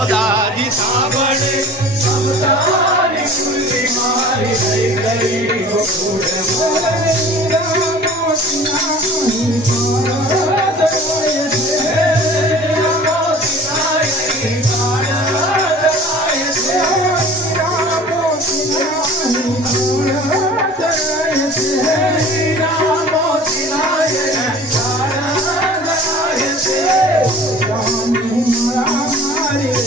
સવદારી સાવણ સવદારી કુલી મારી ગઈ ગઈ Gokul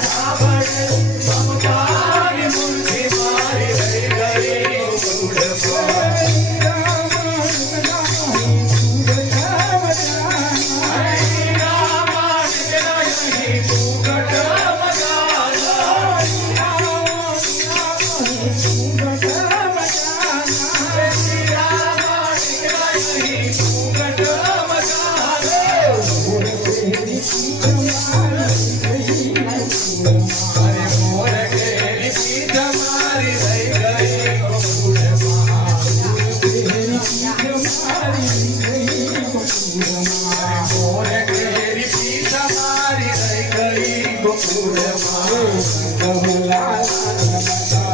감사합니다. Yes, come alive.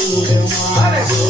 Vale.